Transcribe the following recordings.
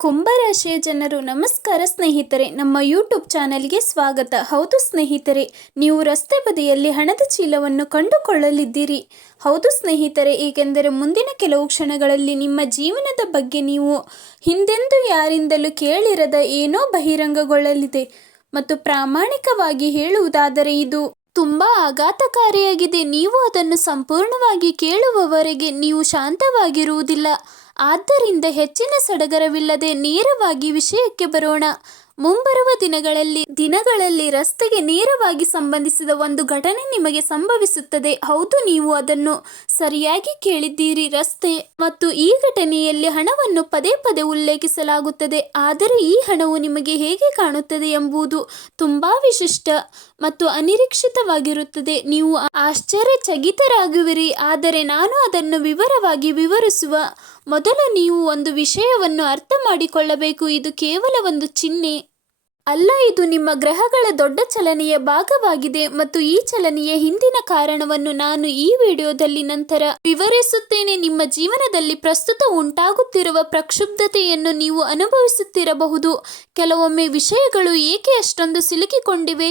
ಕುಂಭರಾಶಿಯ ಜನರು ನಮಸ್ಕಾರ ಸ್ನೇಹಿತರೆ, ನಮ್ಮ ಯೂಟ್ಯೂಬ್ ಚಾನೆಲ್ಗೆ ಸ್ವಾಗತ. ಹೌದು ಸ್ನೇಹಿತರೆ, ನೀವು ರಸ್ತೆ ಬದಿಯಲ್ಲಿ ಹಣದ ಚೀಲವನ್ನು ಕಂಡುಕೊಳ್ಳಲಿದ್ದೀರಿ. ಹೌದು ಸ್ನೇಹಿತರೆ, ಏಕೆಂದರೆ ಮುಂದಿನ ಕೆಲವು ಕ್ಷಣಗಳಲ್ಲಿ ನಿಮ್ಮ ಜೀವನದ ಬಗ್ಗೆ ನೀವು ಹಿಂದೆಂದೂ ಯಾರಿಂದಲೂ ಕೇಳಿರದ ಏನೋ ಬಹಿರಂಗಗೊಳ್ಳಲಿದೆ. ಮತ್ತು ಪ್ರಾಮಾಣಿಕವಾಗಿ ಹೇಳುವುದಾದರೆ ಇದು ತುಂಬಾ ಆಘಾತಕಾರಿಯಾಗಿದೆ. ನೀವು ಅದನ್ನು ಸಂಪೂರ್ಣವಾಗಿ ಕೇಳುವವರೆಗೆ ನೀವು ಶಾಂತವಾಗಿರುವುದಿಲ್ಲ. ಆದ್ದರಿಂದ ಹೆಚ್ಚಿನ ಸಡಗರವಿಲ್ಲದೆ ನೇರವಾಗಿ ವಿಷಯಕ್ಕೆ ಬರೋಣ. ಮುಂಬರುವ ದಿನಗಳಲ್ಲಿ ರಸ್ತೆಗೆ ನೇರವಾಗಿ ಸಂಬಂಧಿಸಿದ ಒಂದು ಘಟನೆ ನಿಮಗೆ ಸಂಭವಿಸುತ್ತದೆ. ಹೌದು, ನೀವು ಅದನ್ನು ಸರಿಯಾಗಿ ಕೇಳಿದ್ದೀರಿ. ರಸ್ತೆ ಮತ್ತು ಈ ಘಟನೆಯಲ್ಲಿ ಹಣವನ್ನು ಪದೇ ಪದೇ ಉಲ್ಲೇಖಿಸಲಾಗುತ್ತದೆ. ಆದರೆ ಈ ಹಣವು ನಿಮಗೆ ಹೇಗೆ ಕಾಣುತ್ತದೆ ಎಂಬುದು ತುಂಬಾ ವಿಶಿಷ್ಟ ಮತ್ತು ಅನಿರೀಕ್ಷಿತವಾಗಿರುತ್ತದೆ. ನೀವು ಆಶ್ಚರ್ಯಚಕಿತರಾಗುವಿರಿ. ಆದರೆ ನಾನು ಅದನ್ನು ವಿವರವಾಗಿ ವಿವರಿಸುವ ಮೊದಲು ನೀವು ಒಂದು ವಿಷಯವನ್ನು ಅರ್ಥ ಮಾಡಿಕೊಳ್ಳಬೇಕು. ಇದು ಕೇವಲ ಒಂದು ಚಿಹ್ನೆ ಅಲ್ಲ, ಇದು ನಿಮ್ಮ ಗ್ರಹಗಳ ದೊಡ್ಡ ಚಲನೆಯ ಭಾಗವಾಗಿದೆ. ಮತ್ತು ಈ ಚಲನೆಯ ಹಿಂದಿನ ಕಾರಣವನ್ನು ನಾನು ಈ ವಿಡಿಯೋದಲ್ಲಿ ನಂತರ ವಿವರಿಸುತ್ತೇನೆ. ನಿಮ್ಮ ಜೀವನದಲ್ಲಿ ಪ್ರಸ್ತುತ ಉಂಟಾಗುತ್ತಿರುವ ಪ್ರಕ್ಷುಬ್ಧತೆಯನ್ನು ನೀವು ಅನುಭವಿಸುತ್ತಿರಬಹುದು. ಕೆಲವೊಮ್ಮೆ ವಿಷಯಗಳು ಏಕೆ ಅಷ್ಟೊಂದು ಸಿಲುಕಿಕೊಂಡಿವೆ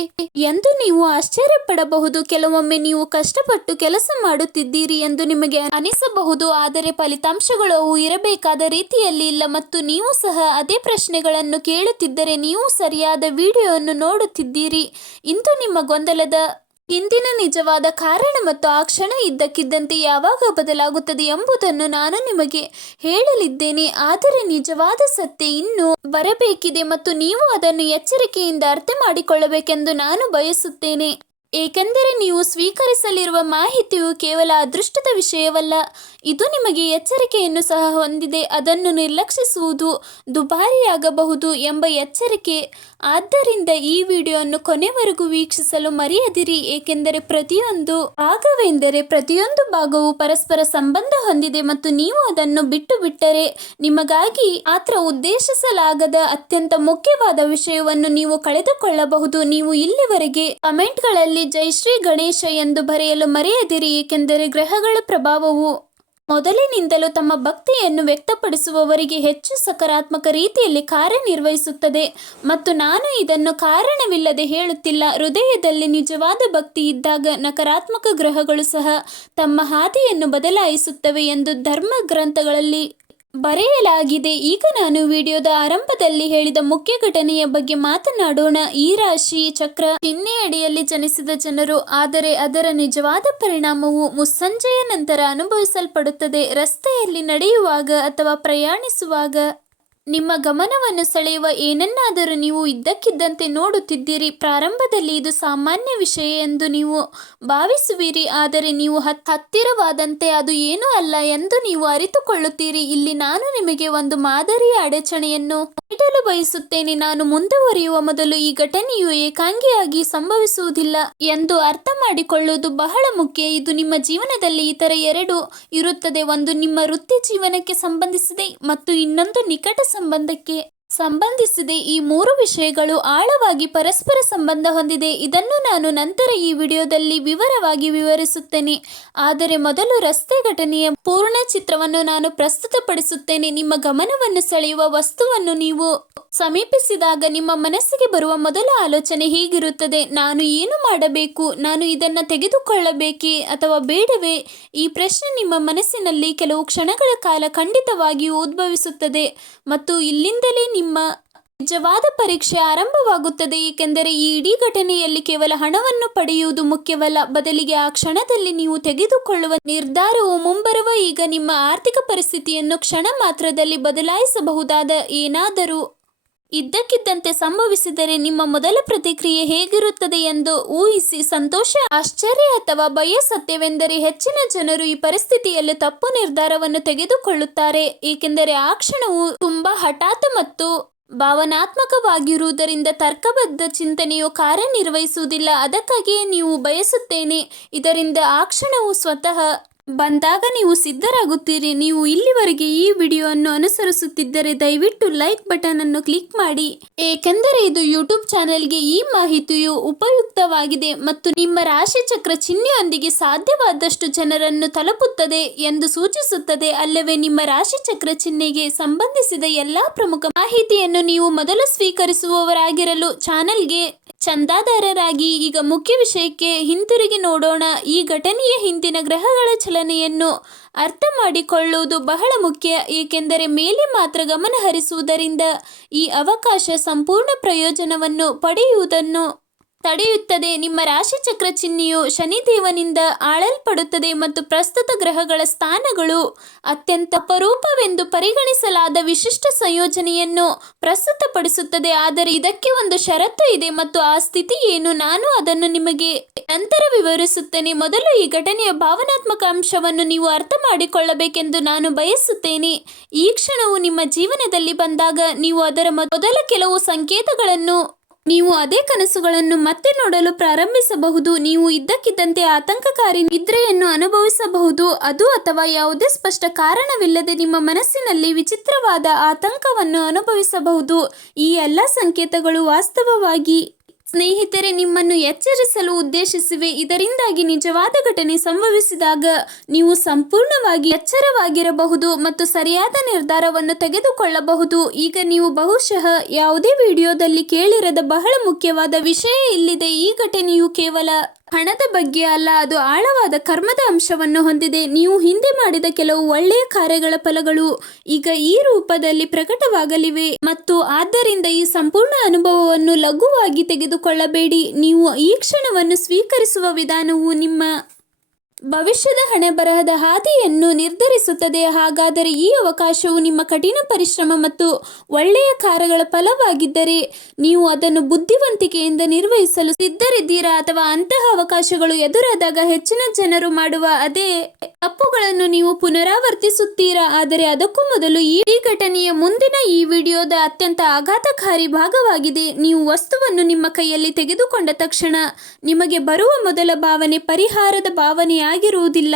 ಎಂದು ನೀವು ಆಶ್ಚರ್ಯಪಡಬಹುದು. ಕೆಲವೊಮ್ಮೆ ನೀವು ಕಷ್ಟಪಟ್ಟು ಕೆಲಸ ಮಾಡುತ್ತಿದ್ದೀರಿ ಎಂದು ನಿಮಗೆ ಅನಿಸಬಹುದು, ಆದರೆ ಫಲಿತಾಂಶಗಳು ಅವು ಇರಬೇಕಾದ ರೀತಿಯಲ್ಲಿ ಇಲ್ಲ. ಮತ್ತು ನೀವು ಸಹ ಅದೇ ಪ್ರಶ್ನೆಗಳನ್ನು ಕೇಳುತ್ತಿದ್ದರೆ ನೀವು ಸರಿಯಾದ ವಿಡಿಯೋವನ್ನು ನೋಡುತ್ತಿದ್ದೀರಿ. ಇಂದು ನಿಮ್ಮ ಗೊಂದಲದ ಹಿಂದಿನ ನಿಜವಾದ ಕಾರಣ ಮತ್ತು ಆ ಕ್ಷಣ ಇದ್ದಕ್ಕಿದ್ದಂತೆ ಯಾವಾಗ ಬದಲಾಗುತ್ತದೆ ಎಂಬುದನ್ನು ನಾನು ನಿಮಗೆ ಹೇಳಲಿದ್ದೇನೆ. ಆದರೆ ನಿಜವಾದ ಸತ್ಯ ಇನ್ನೂ ಬರಬೇಕಿದೆ ಮತ್ತು ನೀವು ಅದನ್ನು ಎಚ್ಚರಿಕೆಯಿಂದ ಅರ್ಥ ಮಾಡಿಕೊಳ್ಳಬೇಕೆಂದು ನಾನು ಬಯಸುತ್ತೇನೆ. ಏಕೆಂದರೆ ನೀವು ಸ್ವೀಕರಿಸಲಿರುವ ಮಾಹಿತಿಯು ಕೇವಲ ಅದೃಷ್ಟದ ವಿಷಯವಲ್ಲ, ಇದು ನಿಮಗೆ ಎಚ್ಚರಿಕೆಯನ್ನು ಸಹ ಹೊಂದಿದೆ. ಅದನ್ನು ನಿರ್ಲಕ್ಷಿಸುವುದು ದುಬಾರಿಯಾಗಬಹುದು ಎಂಬ ಎಚ್ಚರಿಕೆ. ಆದ್ದರಿಂದ ಈ ವಿಡಿಯೋವನ್ನು ಕೊನೆವರೆಗೂ ವೀಕ್ಷಿಸಲು ಮರೆಯದಿರಿ, ಏಕೆಂದರೆ ಪ್ರತಿಯೊಂದು ಭಾಗವು ಪರಸ್ಪರ ಸಂಬಂಧ ಹೊಂದಿದೆ ಮತ್ತು ನೀವು ಅದನ್ನು ಬಿಟ್ಟು ಬಿಟ್ಟರೆ ನಿಮಗಾಗಿ ಮಾತ್ರ ಉದ್ದೇಶಿಸಲಾಗದ ಅತ್ಯಂತ ಮುಖ್ಯವಾದ ವಿಷಯವನ್ನು ನೀವು ಕಳೆದುಕೊಳ್ಳಬಹುದು. ನೀವು ಇಲ್ಲಿವರೆಗೆ ಕಮೆಂಟ್ಗಳಲ್ಲಿ ಜೈ ಶ್ರೀ ಗಣೇಶ ಎಂದು ಬರೆಯಲು ಮರೆಯದಿರಿ, ಏಕೆಂದರೆ ಗ್ರಹಗಳ ಪ್ರಭಾವವು ಮೊದಲಿನಿಂದಲೂ ತಮ್ಮ ಭಕ್ತಿಯನ್ನು ವ್ಯಕ್ತಪಡಿಸುವವರಿಗೆ ಹೆಚ್ಚು ಸಕಾರಾತ್ಮಕ ರೀತಿಯಲ್ಲಿ ಕಾರ್ಯನಿರ್ವಹಿಸುತ್ತದೆ. ಮತ್ತು ನಾನು ಇದನ್ನು ಕಾರಣವಿಲ್ಲದೆ ಹೇಳುತ್ತಿಲ್ಲ. ಹೃದಯದಲ್ಲಿ ನಿಜವಾದ ಭಕ್ತಿ ಇದ್ದಾಗ ನಕಾರಾತ್ಮಕ ಗ್ರಹಗಳು ಸಹ ತಮ್ಮ ಹಾದಿಯನ್ನು ಬದಲಾಯಿಸುತ್ತವೆ ಎಂದು ಧರ್ಮ ಗ್ರಂಥಗಳಲ್ಲಿ ಬರೆಯಲಾಗಿದೆ. ಈಗ ನಾನು ವಿಡಿಯೋದ ಆರಂಭದಲ್ಲಿ ಹೇಳಿದ ಮುಖ್ಯ ಘಟನೆಯ ಬಗ್ಗೆ ಮಾತನಾಡೋಣ. ಈ ರಾಶಿ ಚಕ್ರ ಚಿಹ್ನೆಯಡಿಯಲ್ಲಿ ಜನಿಸಿದ ಜನರು, ಆದರೆ ಅದರ ನಿಜವಾದ ಪರಿಣಾಮವು ಮುಸ್ಸಂಜೆಯ ನಂತರ ಅನುಭವಿಸಲ್ಪಡುತ್ತದೆ. ರಸ್ತೆಯಲ್ಲಿ ನಡೆಯುವಾಗ ಅಥವಾ ಪ್ರಯಾಣಿಸುವಾಗ ನಿಮ್ಮ ಗಮನವನ್ನು ಸೆಳೆಯುವ ಏನನ್ನಾದರೂ ನೀವು ಇದ್ದಕ್ಕಿದ್ದಂತೆ ನೋಡುತ್ತಿದ್ದೀರಿ. ಪ್ರಾರಂಭದಲ್ಲಿ ಇದು ಸಾಮಾನ್ಯ ವಿಷಯ ಎಂದು ನೀವು ಭಾವಿಸುವಿರಿ, ಆದರೆ ನೀವು ಹತ್ತಿರವಾದಂತೆ ಅದು ಏನೂ ಅಲ್ಲ ಎಂದು ನೀವು ಅರಿತುಕೊಳ್ಳುತ್ತೀರಿ. ಇಲ್ಲಿ ನಾನು ನಿಮಗೆ ಒಂದು ಮಾದರಿಯ ಅಡಚಣೆಯನ್ನು ನೀಡಲು ಬಯಸುತ್ತೇನೆ. ನಾನು ಮುಂದುವರಿಯುವ ಮೊದಲು ಈ ಘಟನೆಯು ಏಕಾಂಗಿಯಾಗಿ ಸಂಭವಿಸುವುದಿಲ್ಲ ಎಂದು ಅರ್ಥ ಮಾಡಿಕೊಳ್ಳುವುದು ಬಹಳ ಮುಖ್ಯ. ಇದು ನಿಮ್ಮ ಜೀವನದಲ್ಲಿ ಇತರ ಎರಡು ಇರುತ್ತದೆ. ಒಂದು ನಿಮ್ಮ ವೃತ್ತಿ ಜೀವನಕ್ಕೆ ಸಂಬಂಧಿಸಿದೆ ಮತ್ತು ಇನ್ನೊಂದು ನಿಕಟ ಸಂಬಂಧಕ್ಕೆ ಸಂಬಂಧಿಸಿದೆ. ಈ ಮೂರು ವಿಷಯಗಳು ಆಳವಾಗಿ ಪರಸ್ಪರ ಸಂಬಂಧ ಹೊಂದಿದೆ. ಇದನ್ನು ನಾನು ನಂತರ ಈ ವಿಡಿಯೋದಲ್ಲಿ ವಿವರವಾಗಿ ವಿವರಿಸುತ್ತೇನೆ. ಆದರೆ ಮೊದಲು ರಸ್ತೆ ಘಟನೆಯ ಪೂರ್ಣ ಚಿತ್ರವನ್ನು ನಾನು ಪ್ರಸ್ತುತಪಡಿಸುತ್ತೇನೆ. ನಿಮ್ಮ ಗಮನವನ್ನು ಸೆಳೆಯುವ ವಸ್ತುವನ್ನು ನೀವು ಸಮೀಪಿಸಿದಾಗ ನಿಮ್ಮ ಮನಸ್ಸಿಗೆ ಬರುವ ಮೊದಲ ಆಲೋಚನೆ ಹೀಗಿರುತ್ತದೆ: ನಾನು ಏನು ಮಾಡಬೇಕು? ನಾನು ಇದನ್ನು ತೆಗೆದುಕೊಳ್ಳಬೇಕೇ ಅಥವಾ ಬೇಡವೇ? ಈ ಪ್ರಶ್ನೆ ನಿಮ್ಮ ಮನಸ್ಸಿನಲ್ಲಿ ಕೆಲವು ಕ್ಷಣಗಳ ಕಾಲ ಖಂಡಿತವಾಗಿಯೂ ಉದ್ಭವಿಸುತ್ತದೆ. ಮತ್ತು ಇಲ್ಲಿಂದಲೇ ನಿಮ್ಮ ನಿಜವಾದ ಪರೀಕ್ಷೆ ಆರಂಭವಾಗುತ್ತದೆ, ಏಕೆಂದರೆ ಈ ಇಡೀ ಘಟನೆಯಲ್ಲಿ ಕೇವಲ ಹಣವನ್ನು ಪಡೆಯುವುದು ಮುಖ್ಯವಲ್ಲ, ಬದಲಿಗೆ ಆ ಕ್ಷಣದಲ್ಲಿ ನೀವು ತೆಗೆದುಕೊಳ್ಳುವ ನಿರ್ಧಾರವು ಮುಂಬರುವ ಈಗ ನಿಮ್ಮ ಆರ್ಥಿಕ ಪರಿಸ್ಥಿತಿಯನ್ನು ಕ್ಷಣ ಮಾತ್ರದಲ್ಲಿ ಬದಲಾಯಿಸಬಹುದಾದ ಏನಾದರೂ ಇದ್ದಕ್ಕಿದ್ದಂತೆ ಸಂಭವಿಸಿದರೆ ನಿಮ್ಮ ಮೊದಲ ಪ್ರತಿಕ್ರಿಯೆ ಹೇಗಿರುತ್ತದೆ ಎಂದು ಊಹಿಸಿ. ಸಂತೋಷ, ಆಶ್ಚರ್ಯ ಅಥವಾ ಭಯ? ಸತ್ಯವೆಂದರೆ ಹೆಚ್ಚಿನ ಜನರು ಈ ಪರಿಸ್ಥಿತಿಯಲ್ಲಿ ತಪ್ಪು ನಿರ್ಧಾರವನ್ನು ತೆಗೆದುಕೊಳ್ಳುತ್ತಾರೆ, ಏಕೆಂದರೆ ಆ ಕ್ಷಣವು ತುಂಬಾ ಹಠಾತ್ ಮತ್ತು ಭಾವನಾತ್ಮಕವಾಗಿರುವುದರಿಂದ ತರ್ಕಬದ್ಧ ಚಿಂತನೆಯು ಕಾರ್ಯನಿರ್ವಹಿಸುವುದಿಲ್ಲ. ಅದಕ್ಕಾಗಿಯೇ ನೀವು ಬಯಸುತ್ತೇನೆ, ಇದರಿಂದ ಆ ಕ್ಷಣವು ಸ್ವತಃ ಬಂದಾಗ ನೀವು ಸಿದ್ಧರಾಗುತ್ತೀರಿ. ನೀವು ಇಲ್ಲಿವರೆಗೆ ಈ ವಿಡಿಯೋವನ್ನು ಅನುಸರಿಸುತ್ತಿದ್ದರೆ ದಯವಿಟ್ಟು ಲೈಕ್ ಬಟನ್ ಅನ್ನು ಕ್ಲಿಕ್ ಮಾಡಿ, ಏಕೆಂದರೆ ಇದು ಯೂಟ್ಯೂಬ್ ಚಾನೆಲ್ಗೆ ಈ ಮಾಹಿತಿಯು ಉಪಯುಕ್ತವಾಗಿದೆ ಮತ್ತು ನಿಮ್ಮ ರಾಶಿ ಚಕ್ರ ಚಿಹ್ನೆಯೊಂದಿಗೆ ಸಾಧ್ಯವಾದಷ್ಟು ಜನರನ್ನು ತಲುಪುತ್ತದೆ ಎಂದು ಸೂಚಿಸುತ್ತದೆ. ಅಲ್ಲವೇ ನಿಮ್ಮ ರಾಶಿ ಚಕ್ರ ಚಿಹ್ನೆಗೆ ಸಂಬಂಧಿಸಿದ ಎಲ್ಲಾ ಪ್ರಮುಖ ಮಾಹಿತಿಯನ್ನು ನೀವು ಮೊದಲು ಸ್ವೀಕರಿಸುವವರಾಗಿರಲು ಚಾನೆಲ್ಗೆ ಚಂದಾದಾರರಾಗಿ. ಈಗ ಮುಖ್ಯ ವಿಷಯಕ್ಕೆ ಹಿಂತಿರುಗಿ ನೋಡೋಣ. ಈ ಘಟನೆಯ ಹಿಂದಿನ ಗ್ರಹಗಳ ಚಲನೆಯನ್ನು ಅರ್ಥ ಮಾಡಿಕೊಳ್ಳುವುದು ಬಹಳ ಮುಖ್ಯ, ಏಕೆಂದರೆ ಮೇಲೆ ಮಾತ್ರ ಗಮನ ಹರಿಸುವುದರಿಂದ ಈ ಅವಕಾಶ ಸಂಪೂರ್ಣ ಪ್ರಯೋಜನವನ್ನು ಪಡೆಯುವುದನ್ನು ತಡೆಯುತ್ತದೆ. ನಿಮ್ಮ ರಾಶಿ ಚಕ್ರ ಚಿಹ್ನೆಯು ಶನಿದೇವನಿಂದ ಆಳಲ್ಪಡುತ್ತದೆ ಮತ್ತು ಪ್ರಸ್ತುತ ಗ್ರಹಗಳ ಸ್ಥಾನಗಳು ಅತ್ಯಂತ ಅಪರೂಪವೆಂದು ಪರಿಗಣಿಸಲಾದ ವಿಶಿಷ್ಟ ಸಂಯೋಜನೆಯನ್ನು ಪ್ರಸ್ತುತಪಡಿಸುತ್ತದೆ. ಆದರೆ ಇದಕ್ಕೆ ಒಂದು ಷರತ್ತು ಇದೆ ಮತ್ತು ಆ ಸ್ಥಿತಿ ಏನು, ನಾನು ಅದನ್ನು ನಿಮಗೆ ನಂತರ ವಿವರಿಸುತ್ತೇನೆ. ಮೊದಲು ಈ ಘಟನೆಯ ಭಾವನಾತ್ಮಕ ಅಂಶವನ್ನು ನೀವು ಅರ್ಥ ಮಾಡಿಕೊಳ್ಳಬೇಕೆಂದು ನಾನು ಬಯಸುತ್ತೇನೆ. ಈ ಕ್ಷಣವು ನಿಮ್ಮ ಜೀವನದಲ್ಲಿ ಬಂದಾಗ ನೀವು ಅದರ ಮೊದಲ ಕೆಲವು ಸಂಕೇತಗಳನ್ನು ನೀವು ಅದೇ ಕನಸುಗಳನ್ನು ಮತ್ತೆ ನೋಡಲು ಪ್ರಾರಂಭಿಸಬಹುದು. ನೀವು ಇದ್ದಕ್ಕಿದ್ದಂತೆ ಆತಂಕಕಾರಿ ನಿದ್ರೆಯನ್ನು ಅನುಭವಿಸಬಹುದು. ಅದು ಅಥವಾ ಯಾವುದೇ ಸ್ಪಷ್ಟ ಕಾರಣವಿಲ್ಲದೆ ನಿಮ್ಮ ಮನಸ್ಸಿನಲ್ಲಿ ವಿಚಿತ್ರವಾದ ಆತಂಕವನ್ನು ಅನುಭವಿಸಬಹುದು. ಈ ಎಲ್ಲ ಸಂಕೇತಗಳು ವಾಸ್ತವವಾಗಿ ಸ್ನೇಹಿತರೆ ನಿಮ್ಮನ್ನು ಎಚ್ಚರಿಸಲು ಉದ್ದೇಶಿಸಿವೆ. ಇದರಿಂದಾಗಿ ನಿಜವಾದ ಘಟನೆ ಸಂಭವಿಸಿದಾಗ ನೀವು ಸಂಪೂರ್ಣವಾಗಿ ಎಚ್ಚರವಾಗಿರಬಹುದು ಮತ್ತು ಸರಿಯಾದ ನಿರ್ಧಾರವನ್ನು ತೆಗೆದುಕೊಳ್ಳಬಹುದು. ಈಗ ನೀವು ಬಹುಶಃ ಯಾವುದೇ ವಿಡಿಯೋದಲ್ಲಿ ಕೇಳಿರದ ಬಹಳ ಮುಖ್ಯವಾದ ವಿಷಯ ಇಲ್ಲಿದೆ. ಈ ಘಟನೆಯು ಕೇವಲ ಹಣದ ಬಗ್ಗೆ ಅಲ್ಲ, ಅದು ಆಳವಾದ ಕರ್ಮದ ಅಂಶವನ್ನು ಹೊಂದಿದೆ. ನೀವು ಹಿಂದೆ ಮಾಡಿದ ಕೆಲವು ಒಳ್ಳೆಯ ಕಾರ್ಯಗಳ ಫಲಗಳು ಈಗ ಈ ರೂಪದಲ್ಲಿ ಪ್ರಕಟವಾಗಲಿವೆ ಮತ್ತು ಆದ್ದರಿಂದ ಈ ಸಂಪೂರ್ಣ ಅನುಭವವನ್ನು ಲಘುವಾಗಿ ತೆಗೆದುಕೊಳ್ಳಬೇಡಿ. ನೀವು ಈ ಕ್ಷಣವನ್ನು ಸ್ವೀಕರಿಸುವ ವಿಧಾನವು ನಿಮ್ಮ ಭವಿಷ್ಯದ ಹಣೆಬರಹದ ಹಾದಿಯನ್ನು ನಿರ್ಧರಿಸುತ್ತದೆ. ಹಾಗಾದರೆ ಈ ಅವಕಾಶವು ನಿಮ್ಮ ಕಠಿಣ ಪರಿಶ್ರಮ ಮತ್ತು ಒಳ್ಳೆಯ ಕಾರ್ಯಗಳ ಫಲವಾಗಿದ್ದರೆ ನೀವು ಅದನ್ನು ಬುದ್ಧಿವಂತಿಕೆಯಿಂದ ನಿರ್ವಹಿಸಲು ಸಿದ್ಧರಿದ್ದೀರಾ, ಅಥವಾ ಅಂತಹ ಅವಕಾಶಗಳು ಎದುರಾದಾಗ ಹೆಚ್ಚಿನ ಜನರು ಮಾಡುವ ಅದೇ ತಪ್ಪುಗಳನ್ನು ನೀವು ಪುನರಾವರ್ತಿಸುತ್ತೀರಾ? ಆದರೆ ಅದಕ್ಕೂ ಮೊದಲು ಈ ಘಟನೆಯ ಮುಂದಿನ ಈ ವಿಡಿಯೋದ ಅತ್ಯಂತ ಆಘಾತಕಾರಿ ಭಾಗವಾಗಿದೆ. ನೀವು ವಸ್ತುವನ್ನು ನಿಮ್ಮ ಕೈಯಲ್ಲಿ ತೆಗೆದುಕೊಂಡ ತಕ್ಷಣ ನಿಮಗೆ ಬರುವ ಮೊದಲ ಭಾವನೆ ಪರಿಹಾರದ ಭಾವನೆಯಾಗಿರುವುದಿಲ್ಲ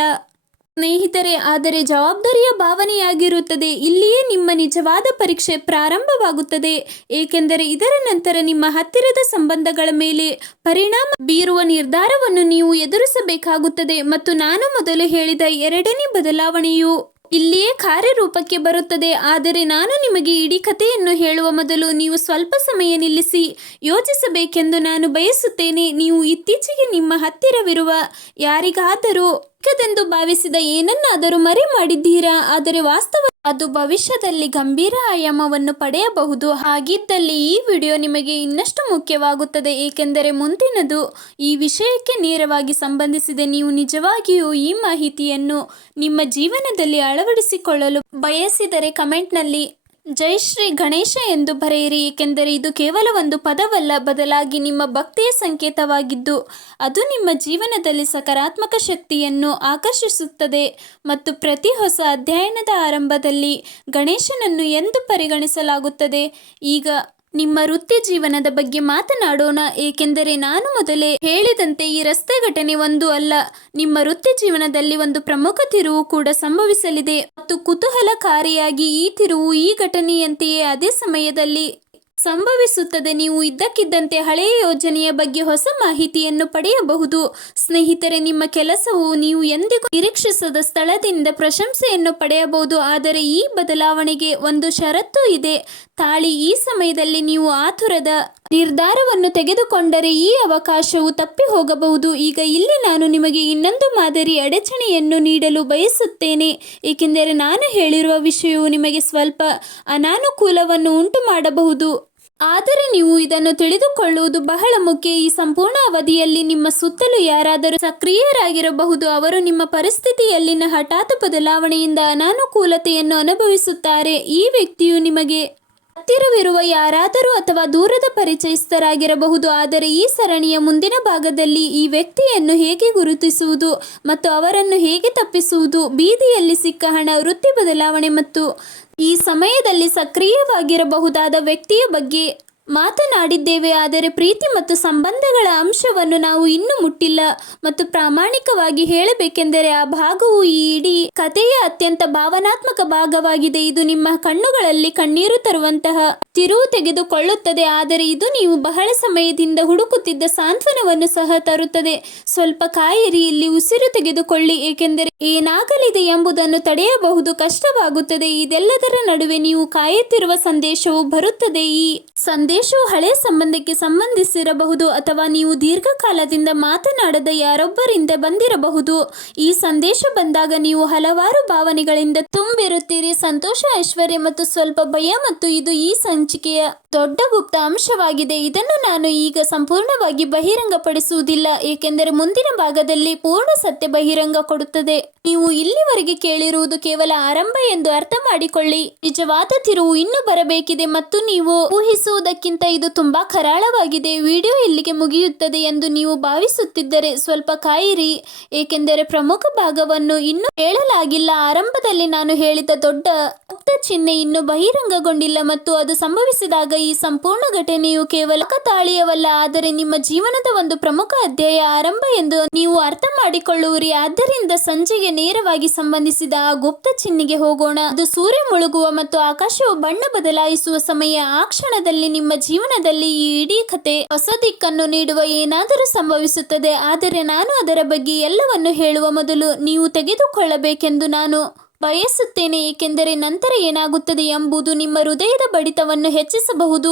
ಸ್ನೇಹಿತರೆ, ಆದರೆ ಜವಾಬ್ದಾರಿಯ ಭಾವನೆಯಾಗಿರುತ್ತದೆ. ಇಲ್ಲಿಯೇ ನಿಮ್ಮ ನಿಜವಾದ ಪರೀಕ್ಷೆ ಪ್ರಾರಂಭವಾಗುತ್ತದೆ, ಏಕೆಂದರೆ ಇದರ ನಂತರ ನಿಮ್ಮ ಹತ್ತಿರದ ಸಂಬಂಧಗಳ ಮೇಲೆ ಪರಿಣಾಮ ಬೀರುವ ನಿರ್ಧಾರವನ್ನು ನೀವು ಎದುರಿಸಬೇಕಾಗುತ್ತದೆ. ಮತ್ತು ನಾನು ಮೊದಲು ಹೇಳಿದ ಎರಡನೇ ಬದಲಾವಣೆಯು ಇಲ್ಲಿಯೇ ಕಾರ್ಯರೂಪಕ್ಕೆ ಬರುತ್ತದೆ. ಆದರೆ ನಾನು ನಿಮಗೆ ಇಡೀ ಕಥೆಯನ್ನು ಹೇಳುವ ಮೊದಲು ನೀವು ಸ್ವಲ್ಪ ಸಮಯ ನಿಲ್ಲಿಸಿ ಯೋಚಿಸಬೇಕೆಂದು ನಾನು ಬಯಸುತ್ತೇನೆ. ನೀವು ಇತ್ತೀಚೆಗೆ ನಿಮ್ಮ ಹತ್ತಿರವಿರುವ ಯಾರಿಗಾದರೂ ಚಿಕ್ಕದೆಂದು ಭಾವಿಸಿದ ಏನನ್ನಾದರೂ ಮರೆ ಮಾಡಿದ್ದೀರಾ? ಆದರೆ ವಾಸ್ತವ ಅದು ಭವಿಷ್ಯದಲ್ಲಿ ಗಂಭೀರ ಆಯಾಮವನ್ನು ಪಡೆಯಬಹುದು. ಹಾಗಿದ್ದಲ್ಲಿ ಈ ವಿಡಿಯೋ ನಿಮಗೆ ಇನ್ನಷ್ಟು ಮುಖ್ಯವಾಗುತ್ತದೆ, ಏಕೆಂದರೆ ಮುಂದಿನದು ಈ ವಿಷಯಕ್ಕೆ ನೇರವಾಗಿ ಸಂಬಂಧಿಸಿದೆ. ನೀವು ನಿಜವಾಗಿಯೂ ಈ ಮಾಹಿತಿಯನ್ನು ನಿಮ್ಮ ಜೀವನದಲ್ಲಿ ಅಳವಡಿಸಿಕೊಳ್ಳಲು ಬಯಸಿದರೆ ಕಮೆಂಟ್ನಲ್ಲಿ ಜೈ ಶ್ರೀ ಗಣೇಶ ಎಂದು ಬರೆಯಿರಿ, ಏಕೆಂದರೆ ಇದು ಕೇವಲ ಒಂದು ಪದವಲ್ಲ, ಬದಲಾಗಿ ನಿಮ್ಮ ಭಕ್ತಿಯ ಸಂಕೇತವಾಗಿದ್ದು ಅದು ನಿಮ್ಮ ಜೀವನದಲ್ಲಿ ಸಕಾರಾತ್ಮಕ ಶಕ್ತಿಯನ್ನು ಆಕರ್ಷಿಸುತ್ತದೆ. ಮತ್ತು ಪ್ರತಿ ಹೊಸ ಅಧ್ಯಯನದ ಆರಂಭದಲ್ಲಿ ಗಣೇಶನನ್ನು ಎಂದು ಪರಿಗಣಿಸಲಾಗುತ್ತದೆ. ಈಗ ನಿಮ್ಮ ವೃತ್ತಿ ಜೀವನದ ಬಗ್ಗೆ ಮಾತನಾಡೋಣ, ಏಕೆಂದರೆ ನಾನು ಮೊದಲೇ ಹೇಳಿದಂತೆ ಈ ರಸ್ತೆ ಘಟನೆ ಒಂದು ಅಲ್ಲ, ನಿಮ್ಮ ವೃತ್ತಿ ಜೀವನದಲ್ಲಿ ಒಂದು ಪ್ರಮುಖ ತಿರುವು ಕೂಡ ಸಂಭವಿಸಲಿದೆ. ಮತ್ತು ಕುತೂಹಲಕಾರಿಯಾಗಿ ಈ ತಿರುವು ಈ ಘಟನೆಯಂತೆಯೇ ಅದೇ ಸಮಯದಲ್ಲಿ ಸಂಭವಿಸುತ್ತದೆ. ನೀವು ಇದ್ದಕ್ಕಿದ್ದಂತೆ ಹಳೆಯ ಯೋಜನೆಯ ಬಗ್ಗೆ ಹೊಸ ಮಾಹಿತಿಯನ್ನು ಪಡೆಯಬಹುದು. ಸ್ನೇಹಿತರೆ, ನಿಮ್ಮ ಕೆಲಸವು ನೀವು ಎಂದಿಗೂ ನಿರೀಕ್ಷಿಸದ ಸ್ಥಳದಿಂದ ಪ್ರಶಂಸೆಯನ್ನು ಪಡೆಯಬಹುದು. ಆದರೆ ಈ ಬದಲಾವಣೆಗೆ ಒಂದು ಷರತ್ತು ಇದೆ. ತಾಳಿ ಈ ಸಮಯದಲ್ಲಿ ನೀವು ಆತುರದ ನಿರ್ಧಾರವನ್ನು ತೆಗೆದುಕೊಂಡರೆ ಈ ಅವಕಾಶವು ತಪ್ಪಿ ಹೋಗಬಹುದು. ಈಗ ಇಲ್ಲಿ ನಾನು ನಿಮಗೆ ಇನ್ನೊಂದು ಮಾದರಿ ಅಡಚಣೆಯನ್ನು ನೀಡಲು ಬಯಸುತ್ತೇನೆ, ಏಕೆಂದರೆ ನಾನು ಹೇಳಿರುವ ವಿಷಯವು ನಿಮಗೆ ಸ್ವಲ್ಪ ಅನಾನುಕೂಲವನ್ನು ಉಂಟು ಮಾಡಬಹುದು. ಆದರೆ ನೀವು ಇದನ್ನು ತಿಳಿದುಕೊಳ್ಳುವುದು ಬಹಳ ಮುಖ್ಯ. ಈ ಸಂಪೂರ್ಣ ಅವಧಿಯಲ್ಲಿ ನಿಮ್ಮ ಸುತ್ತಲೂ ಯಾರಾದರೂ ಸಕ್ರಿಯರಾಗಿರಬಹುದು. ಅವರು ನಿಮ್ಮ ಪರಿಸ್ಥಿತಿಯಲ್ಲಿನ ಹಠಾತ್ ಬದಲಾವಣೆಯಿಂದ ಅನಾನುಕೂಲತೆಯನ್ನು ಅನುಭವಿಸುತ್ತಾರೆ. ಈ ವ್ಯಕ್ತಿಯು ನಿಮಗೆ ಹತ್ತಿರವಿರುವ ಯಾರಾದರೂ ಅಥವಾ ದೂರದ ಪರಿಚಯಸ್ಥರಾಗಿರಬಹುದು. ಆದರೆ ಈ ಸರಣಿಯ ಮುಂದಿನ ಭಾಗದಲ್ಲಿ ಈ ವ್ಯಕ್ತಿಯನ್ನು ಹೇಗೆ ಗುರುತಿಸುವುದು ಮತ್ತು ಅವರನ್ನು ಹೇಗೆ ತಪ್ಪಿಸುವುದು, ಬೀದಿಯಲ್ಲಿ ಸಿಕ್ಕ ಹಣ, ವೃತ್ತಿ ಬದಲಾವಣೆ ಮತ್ತು ಈ ಸಮಯದಲ್ಲಿ ಸಕ್ರಿಯವಾಗಿರಬಹುದಾದ ವ್ಯಕ್ತಿಯ ಬಗ್ಗೆ ಮಾತನಾಡಿದ್ದೇವೆ, ಆದರೆ ಪ್ರೀತಿ ಮತ್ತು ಸಂಬಂಧಗಳ ಅಂಶವನ್ನು ನಾವು ಇನ್ನೂ ಮುಟ್ಟಿಲ್ಲ. ಮತ್ತು ಪ್ರಾಮಾಣಿಕವಾಗಿ ಹೇಳಬೇಕೆಂದರೆ ಆ ಭಾಗವು ಈ ಇಡೀ ಕಥೆಯ ಅತ್ಯಂತ ಭಾವನಾತ್ಮಕ ಭಾಗವಾಗಿದೆ. ಇದು ನಿಮ್ಮ ಕಣ್ಣುಗಳಲ್ಲಿ ಕಣ್ಣೀರು ತರುವಂತಹ ತಿರುವು ತೆಗೆದುಕೊಳ್ಳುತ್ತದೆ, ಆದರೆ ಇದು ನೀವು ಬಹಳ ಸಮಯದಿಂದ ಹುಡುಕುತ್ತಿದ್ದ ಸಾಂತ್ವನವನ್ನು ಸಹ ತರುತ್ತದೆ. ಸ್ವಲ್ಪ ಕಾಯಿರಿ, ಇಲ್ಲಿ ಉಸಿರು ತೆಗೆದುಕೊಳ್ಳಿ, ಏಕೆಂದರೆ ಏನಾಗಲಿದೆ ಎಂಬುದನ್ನು ತಡೆಯಬಹುದು ಕಷ್ಟವಾಗುತ್ತದೆ. ಇದೆಲ್ಲದರ ನಡುವೆ ನೀವು ಕಾಯುತ್ತಿರುವ ಸಂದೇಶವು ಬರುತ್ತದೆ. ಈ ಸಂದೇಶವು ಹಳೆಯ ಸಂಬಂಧಕ್ಕೆ ಸಂಬಂಧಿಸಿರಬಹುದು ಅಥವಾ ನೀವು ದೀರ್ಘಕಾಲದಿಂದ ಮಾತನಾಡದ ಯಾರೊಬ್ಬರಿಂದ ಬಂದಿರಬಹುದು. ಈ ಸಂದೇಶ ಬಂದಾಗ ನೀವು ಹಲವಾರು ಭಾವನೆಗಳಿಂದ ತುಂಬಿರುತ್ತೀರಿ, ಸಂತೋಷ, ಐಶ್ವರ್ಯ ಮತ್ತು ಸ್ವಲ್ಪ ಭಯ. ಮತ್ತು ಇದು ಈ ಸಂಚಿಕೆಯ ದೊಡ್ಡ ಗುಪ್ತ ಅಂಶವಾಗಿದೆ. ಇದನ್ನು ನಾನು ಈಗ ಸಂಪೂರ್ಣವಾಗಿ ಬಹಿರಂಗಪಡಿಸುವುದಿಲ್ಲ, ಏಕೆಂದರೆ ಮುಂದಿನ ಭಾಗದಲ್ಲಿ ಪೂರ್ಣ ಸತ್ಯ ಬಹಿರಂಗ ಕೊಡುತ್ತದೆ. ನೀವು ಇಲ್ಲಿವರೆಗೆ ಕೇಳಿರುವುದು ಕೇವಲ ಆರಂಭ ಎಂದು ಅರ್ಥ ಮಾಡಿಕೊಳ್ಳಿ. ನಿಜವಾದ ತಿರುವು ಇನ್ನೂ ಬರಬೇಕಿದೆ ಮತ್ತು ನೀವು ಊಹಿಸುವುದಕ್ಕಿಂತ ಇದು ತುಂಬಾ ಕರಾಳವಾಗಿದೆ. ವಿಡಿಯೋ ಇಲ್ಲಿಗೆ ಮುಗಿಯುತ್ತದೆ ಎಂದು ನೀವು ಭಾವಿಸುತ್ತಿದ್ದರೆ ಸ್ವಲ್ಪ ಕಾಯಿರಿ, ಏಕೆಂದರೆ ಪ್ರಮುಖ ಭಾಗವನ್ನು ಇನ್ನೂ ಹೇಳಲಾಗಿಲ್ಲ. ಆರಂಭದಲ್ಲಿ ನಾನು ಹೇಳಿದ ದೊಡ್ಡ ಗುಪ್ತ ಚಿಹ್ನೆ ಇನ್ನೂ ಬಹಿರಂಗಗೊಂಡಿಲ್ಲ ಮತ್ತು ಅದು ಸಂಭವಿಸಿದಾಗ ಈ ಸಂಪೂರ್ಣ ಘಟನೆಯು ಕೇವಲ ಕಾಕತಾಳೀಯವಲ್ಲ, ಆದರೆ ನಿಮ್ಮ ಜೀವನದ ಒಂದು ಪ್ರಮುಖ ಅಧ್ಯಾಯ ಆರಂಭ ಎಂದು ನೀವು ಅರ್ಥ ಮಾಡಿಕೊಳ್ಳುವಿರಿ. ಆದ್ದರಿಂದ ಸಂಜೆಗೆ ನೇರವಾಗಿ ಸಂಬಂಧಿಸಿದ ಆ ಗುಪ್ತ ಚಿಹ್ನೆಗೆ ಹೋಗೋಣ. ಅದು ಸೂರ್ಯ ಮುಳುಗುವ ಮತ್ತು ಆಕಾಶವು ಬಣ್ಣ ಬದಲಾಯಿಸುವ ಸಮಯ. ಆ ಕ್ಷಣದಲ್ಲಿ ನಿಮ್ಮ ಜೀವನದಲ್ಲಿ ಈ ಇಡೀ ಕಥೆ ಹೊಸ ದಿಕ್ಕನ್ನು ನೀಡುವ ಏನಾದರೂ ಸಂಭವಿಸುತ್ತದೆ. ಆದರೆ ನಾನು ಅದರ ಬಗ್ಗೆ ಎಲ್ಲವನ್ನು ಹೇಳುವ ಮೊದಲು ನೀವು ತೆಗೆದುಕೊಳ್ಳಬೇಕೆಂದು ನಾನು ಬಯಸುತ್ತೇನೆ, ಏಕೆಂದರೆ ನಂತರ ಏನಾಗುತ್ತದೆ ಎಂಬುದು ನಿಮ್ಮ ಹೃದಯದ ಬಡಿತವನ್ನು ಹೆಚ್ಚಿಸಬಹುದು.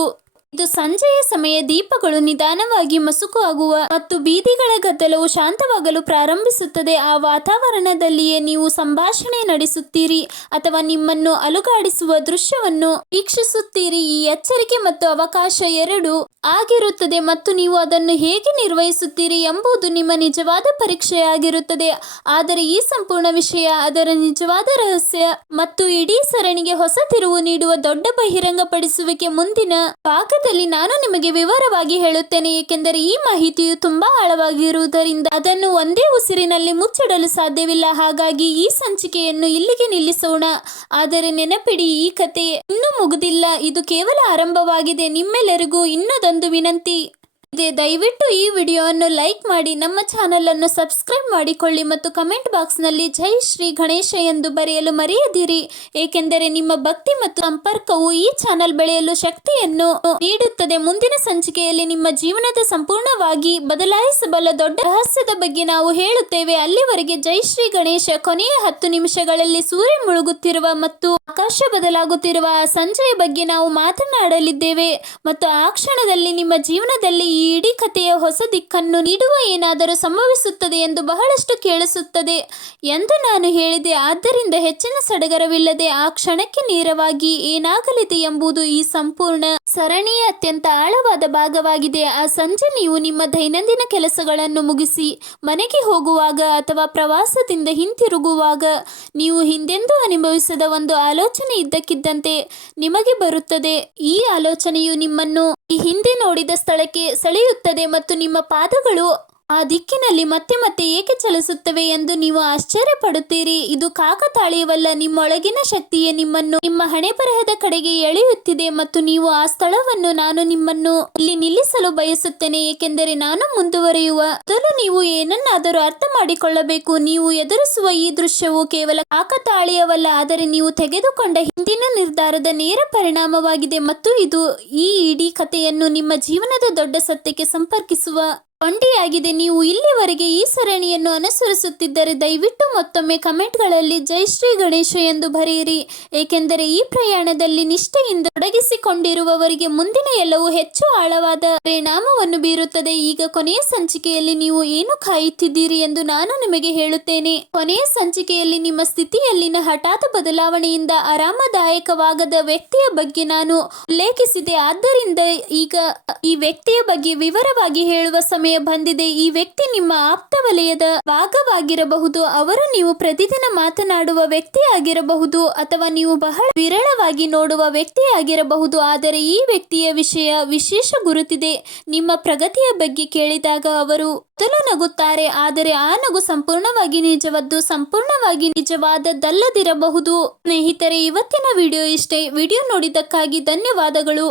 ಇದು ಸಂಜೆಯ ಸಮಯ, ದೀಪಗಳು ನಿಧಾನವಾಗಿ ಮಸುಕು ಆಗುವ ಮತ್ತು ಬೀದಿಗಳ ಗದ್ದಲವು ಶಾಂತವಾಗಲು ಪ್ರಾರಂಭಿಸುತ್ತದೆ. ಆ ವಾತಾವರಣದಲ್ಲಿಯೇ ನೀವು ಸಂಭಾಷಣೆ ನಡೆಸುತ್ತೀರಿ ಅಥವಾ ನಿಮ್ಮನ್ನು ಅಲುಗಾಡಿಸುವ ದೃಶ್ಯವನ್ನು ವೀಕ್ಷಿಸುತ್ತೀರಿ. ಈ ಎಚ್ಚರಿಕೆ ಮತ್ತು ಅವಕಾಶ ಎರಡೂ ಆಗಿರುತ್ತದೆ ಮತ್ತು ನೀವು ಅದನ್ನು ಹೇಗೆ ನಿರ್ವಹಿಸುತ್ತೀರಿ ಎಂಬುದು ನಿಮ್ಮ ನಿಜವಾದ ಪರೀಕ್ಷೆಯಾಗಿರುತ್ತದೆ. ಆದರೆ ಈ ಸಂಪೂರ್ಣ ವಿಷಯ ಅದರ ನಿಜವಾದ ರಹಸ್ಯ ಮತ್ತು ಇಡೀ ಸರಣಿಗೆ ಹೊಸ ತಿರುವು ನೀಡುವ ದೊಡ್ಡ ಬಹಿರಂಗಪಡಿಸುವಿಕೆ ಮುಂದಿನ ಭಾಗದಲ್ಲಿ ನಾನು ನಿಮಗೆ ವಿವರವಾಗಿ ಹೇಳುತ್ತೇನೆ, ಏಕೆಂದರೆ ಈ ಮಾಹಿತಿಯು ತುಂಬಾ ಆಳವಾಗಿರುವುದರಿಂದ ಅದನ್ನು ಒಂದೇ ಉಸಿರಿನಲ್ಲಿ ಮುಚ್ಚಿಡಲು ಸಾಧ್ಯವಿಲ್ಲ. ಹಾಗಾಗಿ ಈ ಸಂಚಿಕೆಯನ್ನು ಇಲ್ಲಿಗೆ ನಿಲ್ಲಿಸೋಣ. ಆದರೆ ನೆನಪಿಡಿ, ಈ ಕಥೆ ಇನ್ನೂ ಮುಗಿದಿಲ್ಲ, ಇದು ಕೇವಲ ಆರಂಭವಾಗಿದೆ. ನಿಮ್ಮೆಲ್ಲರಿಗೂ ಇನ್ನೊಂದು ವಿನಂತಿ ಇದೆ, ದಯವಿಟ್ಟು ಈ ವಿಡಿಯೋವನ್ನು ಲೈಕ್ ಮಾಡಿ, ನಮ್ಮ ಚಾನೆಲ್ ಅನ್ನು ಸಬ್ಸ್ಕ್ರೈಬ್ ಮಾಡಿಕೊಳ್ಳಿ ಮತ್ತು ಕಮೆಂಟ್ ಬಾಕ್ಸ್ನಲ್ಲಿ ಜೈ ಶ್ರೀ ಗಣೇಶ ಎಂದು ಬರೆಯಲು ಮರೆಯದಿರಿ, ಏಕೆಂದರೆ ನಿಮ್ಮ ಭಕ್ತಿ ಮತ್ತು ಸಂಪರ್ಕವು ಈ ಚಾನೆಲ್ ಬೆಳೆಯಲು ಶಕ್ತಿಯನ್ನು ನೀಡುತ್ತದೆ. ಮುಂದಿನ ಸಂಚಿಕೆಯಲ್ಲಿ ನಿಮ್ಮ ಜೀವನದ ಸಂಪೂರ್ಣವಾಗಿ ಬದಲಾಯಿಸಬಲ್ಲ ದೊಡ್ಡ ರಹಸ್ಯದ ಬಗ್ಗೆ ನಾವು ಹೇಳುತ್ತೇವೆ. ಅಲ್ಲಿವರೆಗೆ ಜೈ ಶ್ರೀ ಗಣೇಶ. ಕೊನೆಯ 10 ನಿಮಿಷಗಳಲ್ಲಿ ಸೂರ್ಯ ಮುಳುಗುತ್ತಿರುವ ಮತ್ತು ಆಕಾಶ ಬದಲಾಗುತ್ತಿರುವ ಆ ಸಂಜೆಯ ಬಗ್ಗೆ ನಾವು ಮಾತನಾಡಲಿದ್ದೇವೆ ಮತ್ತು ಆ ಕ್ಷಣದಲ್ಲಿ ನಿಮ್ಮ ಜೀವನದಲ್ಲಿ ಈ ಇಡೀ ಕಥೆಯ ಹೊಸ ದಿಕ್ಕನ್ನು ನೀಡುವ ಏನಾದರೂ ಸಂಭವಿಸುತ್ತದೆ ಎಂದು ಬಹಳಷ್ಟು ಕೇಳಿಸುತ್ತದೆ ಎಂದು ನಾನು ಹೇಳಿದೆ. ಆದ್ದರಿಂದ ಹೆಚ್ಚಿನ ಸಡಗರವಿಲ್ಲದೆ ಆ ಕ್ಷಣಕ್ಕೆ ನೇರವಾಗಿ ಏನಾಗಲಿದೆ ಎಂಬುದು ಈ ಸಂಪೂರ್ಣ ಸರಣಿಯ ಅತ್ಯಂತ ಆಳವಾದ ಭಾಗವಾಗಿದೆ. ಆ ಸಂಜೆ ನೀವು ನಿಮ್ಮ ದೈನಂದಿನ ಕೆಲಸಗಳನ್ನು ಮುಗಿಸಿ ಮನೆಗೆ ಹೋಗುವಾಗ ಅಥವಾ ಪ್ರವಾಸದಿಂದ ಹಿಂತಿರುಗುವಾಗ ನೀವು ಹಿಂದೆಂದೂ ಅನುಭವಿಸದ ಒಂದು ಆಲೋಚನೆ ಇದ್ದಕ್ಕಿದ್ದಂತೆ ನಿಮಗೆ ಬರುತ್ತದೆ. ಈ ಆಲೋಚನೆಯು ನಿಮ್ಮನ್ನು ಈ ಹಿಂದೆ ನೋಡಿದ ಸ್ಥಳಕ್ಕೆ ಸೆಳೆಯುತ್ತದೆ ಮತ್ತು ನಿಮ್ಮ ಪಾದಗಳು ಆ ದಿಕ್ಕಿನಲ್ಲಿ ಮತ್ತೆ ಮತ್ತೆ ಏಕೆ ಚಲಿಸುತ್ತವೆ ಎಂದು ನೀವು ಆಶ್ಚರ್ಯ ಪಡುತ್ತೀರಿ. ಇದು ಕಾಕತಾಳೀಯವಲ್ಲ, ನಿಮ್ಮೊಳಗಿನ ಶಕ್ತಿಯೇ ನಿಮ್ಮನ್ನು ನಿಮ್ಮ ಹಣೆಬರಹದ ಕಡೆಗೆ ಎಳೆಯುತ್ತಿದೆ ಮತ್ತು ನೀವು ಆ ಸ್ಥಳವನ್ನು ನಾನು ನಿಮ್ಮನ್ನು ಇಲ್ಲಿ ನಿಲ್ಲಿಸಲು ಬಯಸುತ್ತೇನೆ, ಏಕೆಂದರೆ ನಾನು ಮುಂದುವರಿಯುವ ಮೊದಲು ನೀವು ಏನನ್ನಾದರೂ ಅರ್ಥ ಮಾಡಿಕೊಳ್ಳಬೇಕು. ನೀವು ಎದುರಿಸುವ ಈ ದೃಶ್ಯವು ಕೇವಲ ಕಾಕತಾಳೀಯವಲ್ಲ, ಆದರೆ ನೀವು ತೆಗೆದುಕೊಂಡ ಹಿಂದಿನ ನಿರ್ಧಾರದ ನೇರ ಪರಿಣಾಮವಾಗಿದೆ ಮತ್ತು ಇದು ಈ ಇಡೀ ಕಥೆಯನ್ನು ನಿಮ್ಮ ಜೀವನದ ದೊಡ್ಡ ಸತ್ಯಕ್ಕೆ ಸಂಪರ್ಕಿಸುವ ಕೊಂಡಿಯಾಗಿದೆ. ನೀವು ಇಲ್ಲಿವರೆಗೆ ಈ ಸರಣಿಯನ್ನು ಅನುಸರಿಸುತ್ತಿದ್ದರೆ ದಯವಿಟ್ಟು ಮತ್ತೊಮ್ಮೆ ಕಮೆಂಟ್ಗಳಲ್ಲಿ ಜೈ ಶ್ರೀ ಗಣೇಶ ಎಂದು ಬರೆಯಿರಿ, ಏಕೆಂದರೆ ಈ ಪ್ರಯಾಣದಲ್ಲಿ ನಿಷ್ಠೆಯಿಂದ ತೊಡಗಿಸಿಕೊಂಡಿರುವವರಿಗೆ ಮುಂದಿನ ಎಲ್ಲವೂ ಹೆಚ್ಚು ಆಳವಾದ ಪರಿಣಾಮವನ್ನು ಬೀರುತ್ತದೆ. ಈಗ ಕೊನೆಯ ಸಂಚಿಕೆಯಲ್ಲಿ ನೀವು ಏನು ಕಾಯುತ್ತಿದ್ದೀರಿ ಎಂದು ನಾನು ನಿಮಗೆ ಹೇಳುತ್ತೇನೆ. ಕೊನೆಯ ಸಂಚಿಕೆಯಲ್ಲಿ ನಿಮ್ಮ ಸ್ಥಿತಿಯಲ್ಲಿನ ಹಠಾತ್ ಬದಲಾವಣೆಯಿಂದ ಆರಾಮದಾಯಕವಾಗದ ವ್ಯಕ್ತಿಯ ಬಗ್ಗೆ ನಾನು ಉಲ್ಲೇಖಿಸಿದೆ. ಆದ್ದರಿಂದ ಈಗ ಈ ವ್ಯಕ್ತಿಯ ಬಗ್ಗೆ ವಿವರವಾಗಿ ಹೇಳುವ ಸಮಯ ಬಂದಿದೆ. ಈ ವ್ಯಕ್ತಿ ನಿಮ್ಮ ಆಪ್ತ ವಲಯದ ಭಾಗವಾಗಿರಬಹುದು, ಅವರು ನೀವು ಪ್ರತಿದಿನ ಮಾತನಾಡುವ ವ್ಯಕ್ತಿಯಾಗಿರಬಹುದು ಅಥವಾ ನೀವು ಬಹಳ ವಿರಳವಾಗಿ ನೋಡುವ ವ್ಯಕ್ತಿಯಾಗಿರಬಹುದು. ಆದರೆ ಈ ವ್ಯಕ್ತಿಯ ವಿಶೇಷ ಗುರುತಿದೆ. ನಿಮ್ಮ ಪ್ರಗತಿಯ ಬಗ್ಗೆ ಕೇಳಿದಾಗ ಅವರು ಮೊದಲು ನಗುತ್ತಾರೆ, ಆದರೆ ಆ ನಗು ಸಂಪೂರ್ಣವಾಗಿ ನಿಜವಾದದ್ದಲ್ಲದಿರಬಹುದು. ಸ್ನೇಹಿತರೆ, ಇವತ್ತಿನ ವಿಡಿಯೋ ಇಷ್ಟೇ. ವಿಡಿಯೋ ನೋಡಿದ್ದಕ್ಕಾಗಿ ಧನ್ಯವಾದಗಳು.